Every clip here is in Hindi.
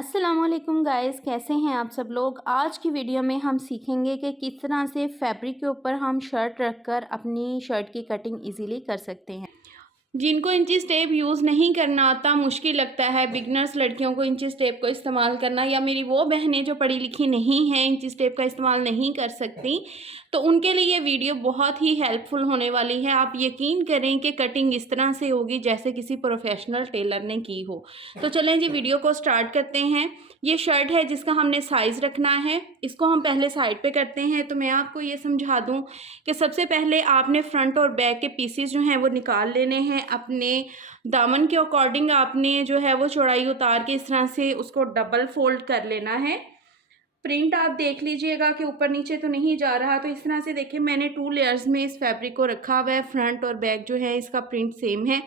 अस्सलामुअलैकुम गाइस, कैसे हैं आप सब लोग। आज की वीडियो में हम सीखेंगे कि किस तरह से फैब्रिक के ऊपर हम शर्ट रखकर अपनी शर्ट की कटिंग इजीली कर सकते हैं। जिनको इंचेस टेप यूज़ नहीं करना आता, मुश्किल लगता है बिगनर्स लड़कियों को इंचेस टेप को इस्तेमाल करना, या मेरी वो बहनें जो पढ़ी लिखी नहीं हैं, इंचेस टेप का इस्तेमाल नहीं कर सकती, तो उनके लिए ये वीडियो बहुत ही हेल्पफुल होने वाली है। आप यकीन करें कि कटिंग इस तरह से होगी जैसे किसी प्रोफेशनल टेलर ने की हो। तो चलें जी, वीडियो को स्टार्ट करते हैं। ये शर्ट है जिसका हमने साइज़ रखना है, इसको हम पहले साइड पे करते हैं। तो मैं आपको ये समझा दूं कि सबसे पहले आपने फ्रंट और बैक के पीसेस जो हैं वो निकाल लेने हैं। अपने दामन के अकॉर्डिंग आपने जो है वो चौड़ाई उतार के इस तरह से उसको डबल फोल्ड कर लेना है। प्रिंट आप देख लीजिएगा कि ऊपर नीचे तो नहीं जा रहा। तो इस तरह से देखिए, मैंने 2 लेयर्स में इस फैब्रिक को रखा हुआ है। फ्रंट और बैक जो है इसका प्रिंट सेम है,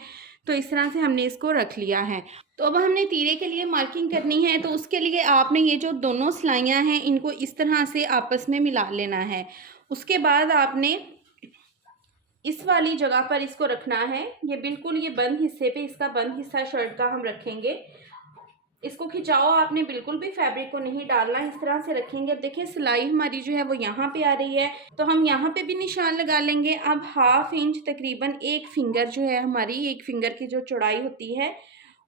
तो इस तरह से हमने इसको रख लिया है। तो अब हमने तीरे के लिए मार्किंग करनी है। तो उसके लिए आपने ये जो दोनों सिलाइयाँ हैं इनको इस तरह से आपस में मिला लेना है। उसके बाद आपने इस वाली जगह पर इसको रखना है। ये बिल्कुल ये बंद हिस्से पे, इसका बंद हिस्सा शर्ट का हम रखेंगे। इसको खिंचाओ आपने बिल्कुल भी फैब्रिक को नहीं डालना, इस तरह से रखेंगे। अब देखिए, सिलाई हमारी जो है वो यहाँ पे आ रही है, तो हम यहाँ पे भी निशान लगा लेंगे। अब 1/2 इंच, तकरीबन 1 फिंगर जो है हमारी, 1 फिंगर की जो चौड़ाई होती है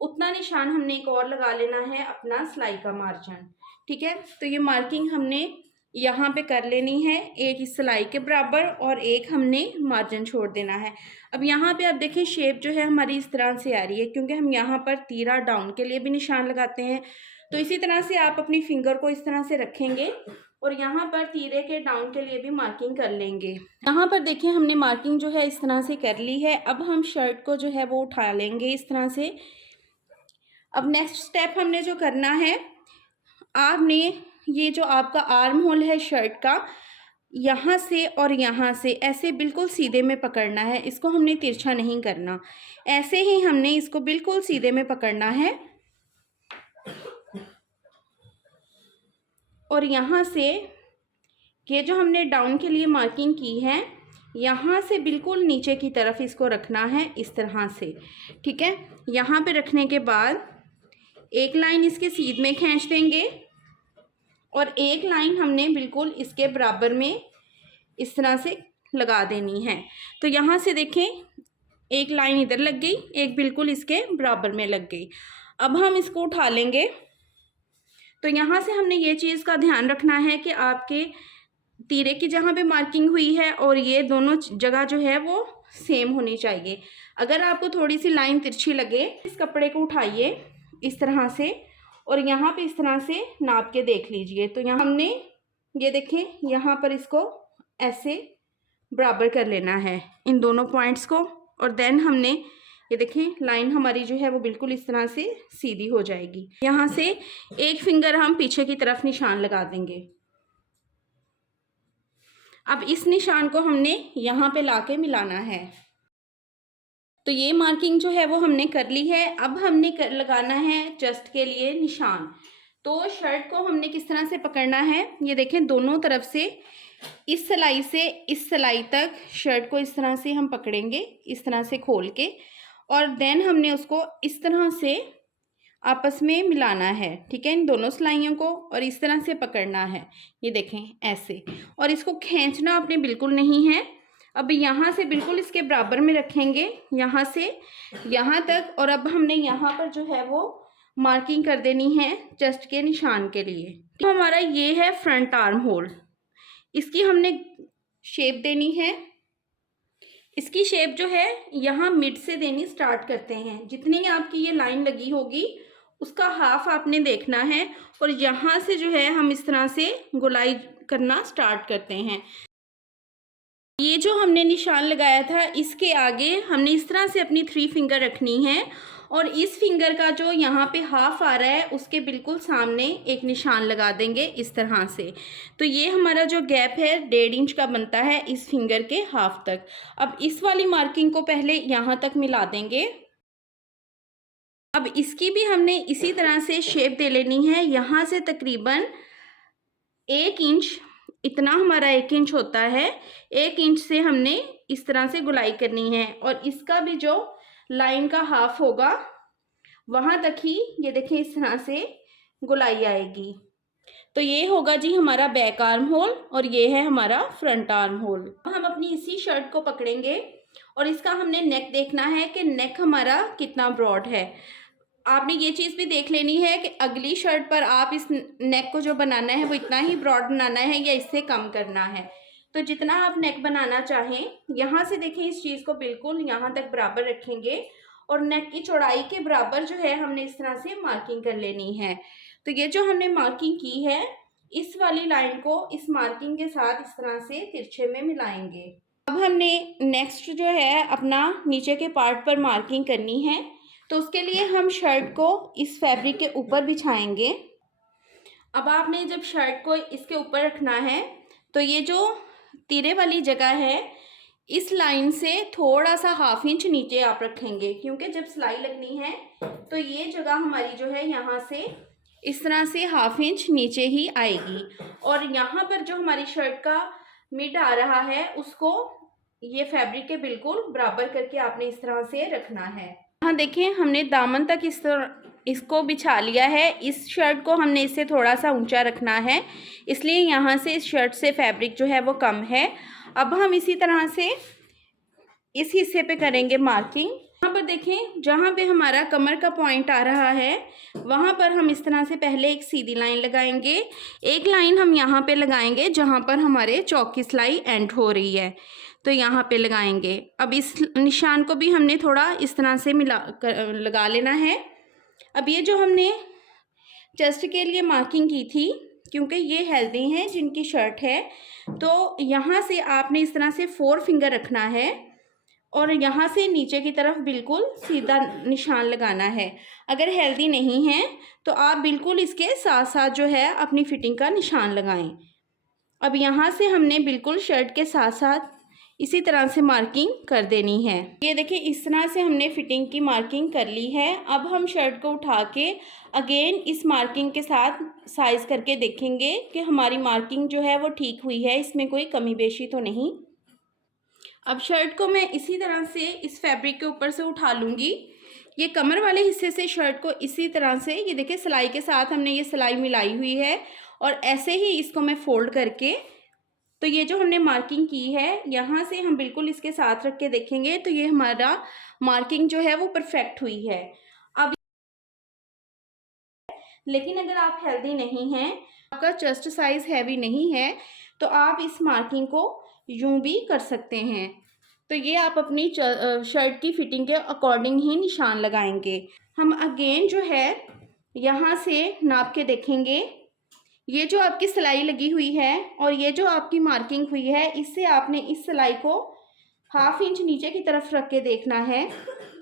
उतना निशान हमने एक और लगा लेना है अपना सिलाई का मार्जिन। ठीक है, तो ये मार्किंग हमने यहाँ पे कर लेनी है, एक इस सिलाई के बराबर और एक हमने मार्जिन छोड़ देना है। अब यहाँ पे आप देखें, शेप जो है हमारी इस तरह से आ रही है, क्योंकि हम यहाँ पर तीरा डाउन के लिए भी निशान लगाते हैं। तो इसी तरह से आप अपनी फिंगर को इस तरह से रखेंगे और यहाँ पर तीरे के डाउन के लिए भी मार्किंग कर लेंगे। यहाँ पर देखिए, हमने मार्किंग जो है इस तरह से कर ली है। अब हम शर्ट को जो है वो उठा लेंगे इस तरह से। अब नेक्स्ट स्टेप हमने जो करना है, आपने ये जो आपका आर्म होल है शर्ट का, यहाँ से और यहाँ से ऐसे बिल्कुल सीधे में पकड़ना है। इसको हमने तिरछा नहीं करना, ऐसे ही हमने इसको बिल्कुल सीधे में पकड़ना है। और यहाँ से ये जो हमने डाउन के लिए मार्किंग की है, यहाँ से बिल्कुल नीचे की तरफ इसको रखना है इस तरह से। ठीक है, यहाँ पे रखने के बाद एक लाइन इसके सीध में खींच देंगे और एक लाइन हमने बिल्कुल इसके बराबर में इस तरह से लगा देनी है। तो यहाँ से देखें, एक लाइन इधर लग गई, एक बिल्कुल इसके बराबर में लग गई। अब हम इसको उठा लेंगे। तो यहाँ से हमने ये चीज़ का ध्यान रखना है कि आपके तीरे की जहाँ पे मार्किंग हुई है और ये दोनों जगह जो है वो सेम होनी चाहिए। अगर आपको थोड़ी सी लाइन तिरछी लगे, इस कपड़े को उठाइए इस तरह से और यहाँ पे इस तरह से नाप के देख लीजिए। तो यहाँ हमने ये देखें, यहाँ पर इसको ऐसे बराबर कर लेना है इन दोनों पॉइंट्स को, और देन हमने ये देखें, लाइन हमारी जो है वो बिल्कुल इस तरह से सीधी हो जाएगी। यहाँ से एक फिंगर हम पीछे की तरफ निशान लगा देंगे। अब इस निशान को हमने यहाँ पे लाके मिलाना है। तो ये मार्किंग जो है वो हमने कर ली है। अब हमने लगाना है चेस्ट के लिए निशान। तो शर्ट को हमने किस तरह से पकड़ना है, ये देखें, दोनों तरफ से इस सिलाई से इस सिलाई तक शर्ट को इस तरह से हम पकड़ेंगे, इस तरह से खोल के, और देन हमने उसको इस तरह से आपस में मिलाना है। ठीक है, इन दोनों सिलाइयों को, और इस तरह से पकड़ना है, ये देखें ऐसे। और इसको खींचना आपने बिल्कुल नहीं है। अब यहाँ से बिल्कुल इसके बराबर में रखेंगे, यहाँ से यहाँ तक। और अब हमने यहाँ पर जो है वो मार्किंग कर देनी है चेस्ट के निशान के लिए। तो हमारा ये है फ्रंट आर्म होल, इसकी हमने शेप देनी है। इसकी शेप जो है यहाँ मिड से देनी स्टार्ट करते हैं। जितनी आपकी ये लाइन लगी होगी उसका हाफ आपने देखना है, और यहाँ से जो है हम इस तरह से गोलाई करना स्टार्ट करते हैं। ये जो हमने निशान लगाया था, इसके आगे हमने इस तरह से अपनी 3 फिंगर रखनी है, और इस फिंगर का जो यहाँ पे हाफ आ रहा है उसके बिल्कुल सामने एक निशान लगा देंगे इस तरह से। तो ये हमारा जो गैप है 1.5 इंच का बनता है इस फिंगर के हाफ तक। अब इस वाली मार्किंग को पहले यहाँ तक मिला देंगे। अब इसकी भी हमने इसी तरह से शेप दे लेनी है। यहाँ से तकरीबन 1 इंच, इतना हमारा 1 इंच होता है, 1 इंच से हमने इस तरह से गुलाई करनी है। और इसका भी जो लाइन का हाफ होगा वहाँ तक ही ये देखें इस तरह से गोलाई आएगी। तो ये होगा जी हमारा बैक आर्म होल और ये है हमारा फ्रंट आर्म होल। हम अपनी इसी शर्ट को पकड़ेंगे और इसका हमने नेक देखना है कि नेक हमारा कितना ब्रॉड है। आपने ये चीज़ भी देख लेनी है कि अगली शर्ट पर आप इस नेक को जो बनाना है वो इतना ही ब्रॉड बनाना है या इससे कम करना है। तो जितना आप नेक बनाना चाहें, यहाँ से देखें इस चीज़ को बिल्कुल यहाँ तक बराबर रखेंगे और नेक की चौड़ाई के बराबर जो है हमने इस तरह से मार्किंग कर लेनी है। तो ये जो हमने मार्किंग की है, इस वाली लाइन को इस मार्किंग के साथ इस तरह से तिरछे में मिलाएंगे। अब हमने नेक्स्ट जो है अपना नीचे के पार्ट पर मार्किंग करनी है। तो उसके लिए हम शर्ट को इस फैब्रिक के ऊपर बिछाएंगे। अब आपने जब शर्ट को इसके ऊपर रखना है तो ये जो तीरे वाली जगह है, इस लाइन से थोड़ा सा ½ इंच नीचे आप रखेंगे, क्योंकि जब सिलाई लगनी है तो ये जगह हमारी जो है यहाँ से इस तरह से ½ इंच नीचे ही आएगी। और यहाँ पर जो हमारी शर्ट का मिड आ रहा है उसको ये फैब्रिक के बिल्कुल बराबर करके आपने इस तरह से रखना है। यहाँ देखें हमने दामन तक इस तरह इसको बिछा लिया है। इस शर्ट को हमने इससे थोड़ा सा ऊंचा रखना है, इसलिए यहाँ से इस शर्ट से फैब्रिक जो है वो कम है। अब हम इसी तरह से इस हिस्से पे करेंगे मार्किंग। यहाँ पर देखें जहाँ पे हमारा कमर का पॉइंट आ रहा है वहाँ पर हम इस तरह से पहले एक सीधी लाइन लगाएंगे। एक लाइन हम यहाँ पे लगाएंगे जहाँ पर हमारे चौक की सिलाई एंड हो रही है, तो यहाँ पे लगाएंगे। अब इस निशान को भी हमने थोड़ा इस तरह से लगा लेना है। अब ये जो हमने चेस्ट के लिए मार्किंग की थी, क्योंकि ये हेल्दी हैं जिनकी शर्ट है, तो यहाँ से आपने इस तरह से 4 फिंगर रखना है और यहाँ से नीचे की तरफ बिल्कुल सीधा निशान लगाना है। अगर हेल्दी नहीं है तो आप बिल्कुल इसके साथ साथ जो है अपनी फिटिंग का निशान लगाएं। अब यहाँ से हमने बिल्कुल शर्ट के साथ साथ इसी तरह से मार्किंग कर देनी है। ये देखिए इस तरह से हमने फिटिंग की मार्किंग कर ली है। अब हम शर्ट को उठा के अगेन इस मार्किंग के साथ साइज़ करके देखेंगे कि हमारी मार्किंग जो है वो ठीक हुई है, इसमें कोई कमी बेशी तो नहीं। अब शर्ट को मैं इसी तरह से इस फैब्रिक के ऊपर से उठा लूँगी। ये कमर वाले हिस्से से शर्ट को इसी तरह से, ये देखिए सिलाई के साथ हमने ये सिलाई मिलाई हुई है और ऐसे ही इसको मैं फोल्ड करके, तो ये जो हमने मार्किंग की है यहाँ से हम बिल्कुल इसके साथ रख के देखेंगे तो ये हमारा मार्किंग जो है वो परफेक्ट हुई है। अब लेकिन अगर आप हेल्दी नहीं हैं, आपका चेस्ट साइज हैवी नहीं है, तो आप इस मार्किंग को यूं भी कर सकते हैं। तो ये आप अपनी शर्ट की फिटिंग के अकॉर्डिंग ही निशान लगाएंगे। हम अगेन जो है यहाँ से नाप के देखेंगे, ये जो आपकी सिलाई लगी हुई है और ये जो आपकी मार्किंग हुई है, इससे आपने इस सिलाई को ½ इंच नीचे की तरफ रख के देखना है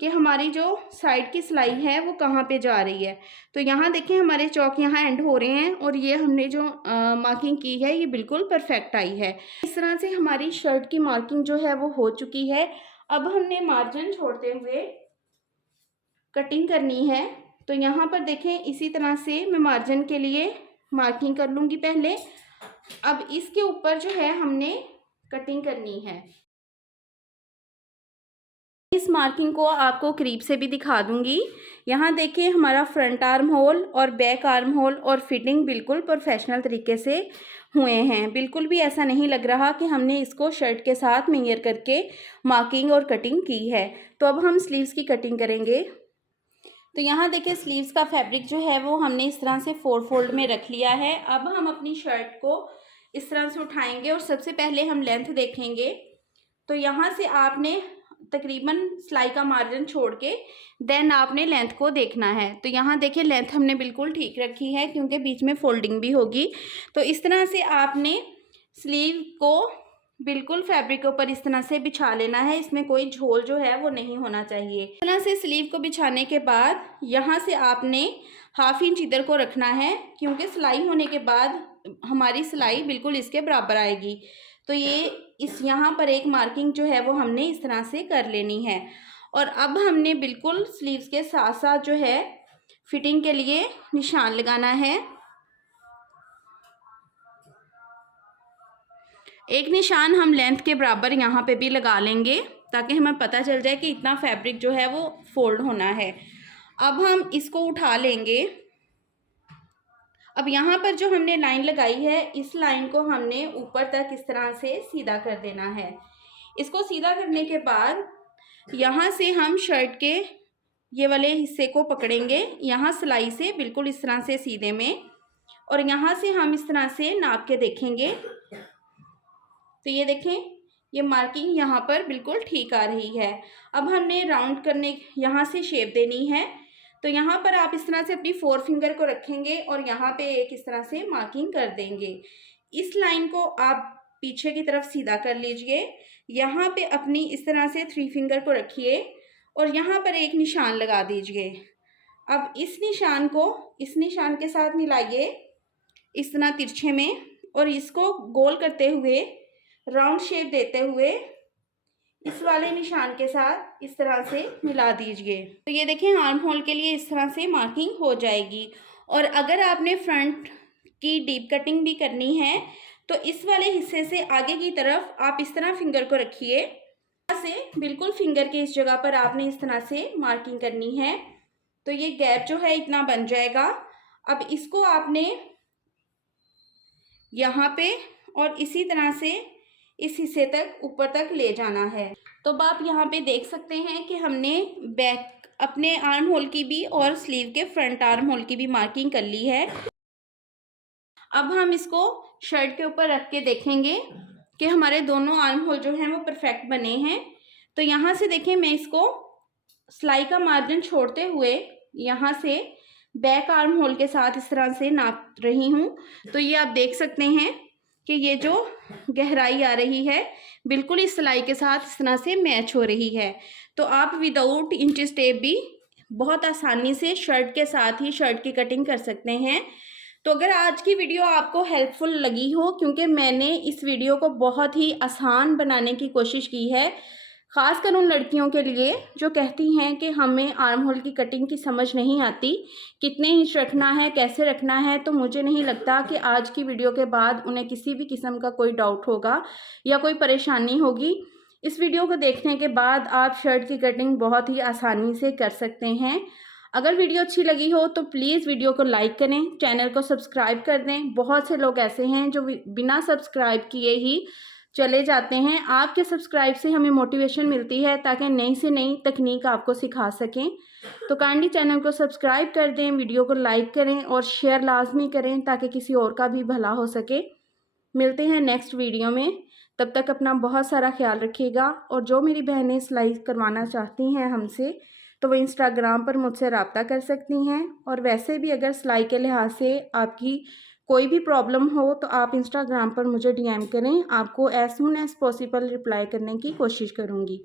कि हमारी जो साइड की सिलाई है वो कहाँ पे जा रही है। तो यहाँ देखें हमारे चौक यहाँ एंड हो रहे हैं और ये हमने जो मार्किंग की है ये बिल्कुल परफेक्ट आई है। इस तरह से हमारी शर्ट की मार्किंग जो है वो हो चुकी है। अब हमने मार्जिन छोड़ते हुए कटिंग करनी है। तो यहाँ पर देखें इसी तरह से मैं मार्जिन के लिए मार्किंग कर लूँगी पहले। अब इसके ऊपर जो है हमने कटिंग करनी है। इस मार्किंग को आपको करीब से भी दिखा दूंगी। यहाँ देखिए हमारा फ्रंट आर्म होल और बैक आर्म होल और फिटिंग बिल्कुल प्रोफेशनल तरीके से हुए हैं। बिल्कुल भी ऐसा नहीं लग रहा कि हमने इसको शर्ट के साथ मेजर करके मार्किंग और कटिंग की है। तो अब हम स्लीव्स की कटिंग करेंगे। तो यहाँ देखिए स्लीव्स का फैब्रिक जो है वो हमने इस तरह से 4 फोल्ड में रख लिया है। अब हम अपनी शर्ट को इस तरह से उठाएंगे और सबसे पहले हम लेंथ देखेंगे। तो यहाँ से आपने तकरीबन सिलाई का मार्जिन छोड़ के देन आपने लेंथ को देखना है। तो यहाँ देखिए लेंथ हमने बिल्कुल ठीक रखी है क्योंकि बीच में फोल्डिंग भी होगी। तो इस तरह से आपने स्लीव को बिल्कुल फैब्रिक के ऊपर इस तरह से बिछा लेना है। इसमें कोई झोल जो है वो नहीं होना चाहिए। इस तरह से स्लीव को बिछाने के बाद यहाँ से आपने ½ इंच इधर को रखना है, क्योंकि सिलाई होने के बाद हमारी सिलाई बिल्कुल इसके बराबर आएगी। तो ये इस यहाँ पर एक मार्किंग जो है वो हमने इस तरह से कर लेनी है। और अब हमने बिल्कुल स्लीव्स के साथ साथ जो है फिटिंग के लिए निशान लगाना है। एक निशान हम लेंथ के बराबर यहाँ पे भी लगा लेंगे ताकि हमें पता चल जाए कि इतना फैब्रिक जो है वो फोल्ड होना है। अब हम इसको उठा लेंगे अब यहाँ पर जो हमने लाइन लगाई है, इस लाइन को हमने ऊपर तक इस तरह से सीधा कर देना है। इसको सीधा करने के बाद यहाँ से हम शर्ट के ये वाले हिस्से को पकड़ेंगे, यहाँ सिलाई से बिल्कुल इस तरह से सीधे में, और यहाँ से हम इस तरह से नाप के देखेंगे। तो ये देखें, ये मार्किंग यहाँ पर बिल्कुल ठीक आ रही है। अब हमने राउंड करने यहाँ से शेप देनी है, तो यहाँ पर आप इस तरह से अपनी 4 फिंगर को रखेंगे और यहाँ पे एक इस तरह से मार्किंग कर देंगे। इस लाइन को आप पीछे की तरफ सीधा कर लीजिए, यहाँ पे अपनी इस तरह से 3 फिंगर को रखिए और यहाँ पर एक निशान लगा दीजिए। अब इस निशान को इस निशान के साथ मिलाइए इस तरह तिरछे में, और इसको गोल करते हुए राउंड शेप देते हुए इस वाले निशान के साथ इस तरह से मिला दीजिए। तो ये देखें, आर्म होल के लिए इस तरह से मार्किंग हो जाएगी। और अगर आपने फ्रंट की डीप कटिंग भी करनी है तो इस वाले हिस्से से आगे की तरफ आप इस तरह फिंगर को रखिए, से बिल्कुल फिंगर के इस जगह पर आपने इस तरह से मार्किंग करनी है। तो ये गैप जो है इतना बन जाएगा। अब इसको आपने यहाँ पे और इसी तरह से इस हिस्से तक ऊपर तक ले जाना है। तो अब आप यहाँ पे देख सकते हैं कि हमने बैक अपने आर्म होल की भी और स्लीव के फ्रंट आर्म होल की भी मार्किंग कर ली है। अब हम इसको शर्ट के ऊपर रख के देखेंगे कि हमारे दोनों आर्म होल जो हैं वो परफेक्ट बने हैं। तो यहाँ से देखें, मैं इसको सिलाई का मार्जिन छोड़ते हुए यहाँ से बैक आर्म होल के साथ इस तरह से नाप रही हूँ। तो ये आप देख सकते हैं कि ये जो गहराई आ रही है बिल्कुल इस सिलाई के साथ इस तरह से मैच हो रही है। तो आप विदाउट इंचेस टेप भी बहुत आसानी से शर्ट के साथ ही शर्ट की कटिंग कर सकते हैं। तो अगर आज की वीडियो आपको हेल्पफुल लगी हो, क्योंकि मैंने इस वीडियो को बहुत ही आसान बनाने की कोशिश की है, ख़ासकर उन लड़कियों के लिए जो कहती हैं कि हमें आर्म होल की कटिंग की समझ नहीं आती, कितने इंच रखना है, कैसे रखना है, तो मुझे नहीं लगता कि आज की वीडियो के बाद उन्हें किसी भी किस्म का कोई डाउट होगा या कोई परेशानी होगी। इस वीडियो को देखने के बाद आप शर्ट की कटिंग बहुत ही आसानी से कर सकते हैं। अगर वीडियो अच्छी लगी हो तो प्लीज़ वीडियो को लाइक करें, चैनल को सब्सक्राइब कर दें। बहुत से लोग ऐसे हैं जो बिना सब्सक्राइब किए ही चले जाते हैं। आपके सब्सक्राइब से हमें मोटिवेशन मिलती है ताकि नई से नई तकनीक आपको सिखा सकें। तो काइंडली चैनल को सब्सक्राइब कर दें, वीडियो को लाइक करें और शेयर लाजमी करें ताकि किसी और का भी भला हो सके। मिलते हैं नेक्स्ट वीडियो में, तब तक अपना बहुत सारा ख्याल रखिएगा। और जो मेरी बहनें सिलाई करवाना चाहती हैं हमसे, तो वो इंस्टाग्राम पर मुझसे रब्ता कर सकती हैं। और वैसे भी अगर सिलाई के लिहाज से आपकी कोई भी प्रॉब्लम हो तो आप इंस्टाग्राम पर मुझे डीएम करें, आपको as soon as possible reply करने की कोशिश करूँगी।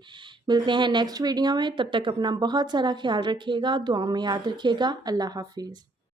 मिलते हैं नेक्स्ट वीडियो में, तब तक अपना बहुत सारा ख्याल रखिएगा, दुआ में याद रखिएगा। अल्लाह हाफिज़।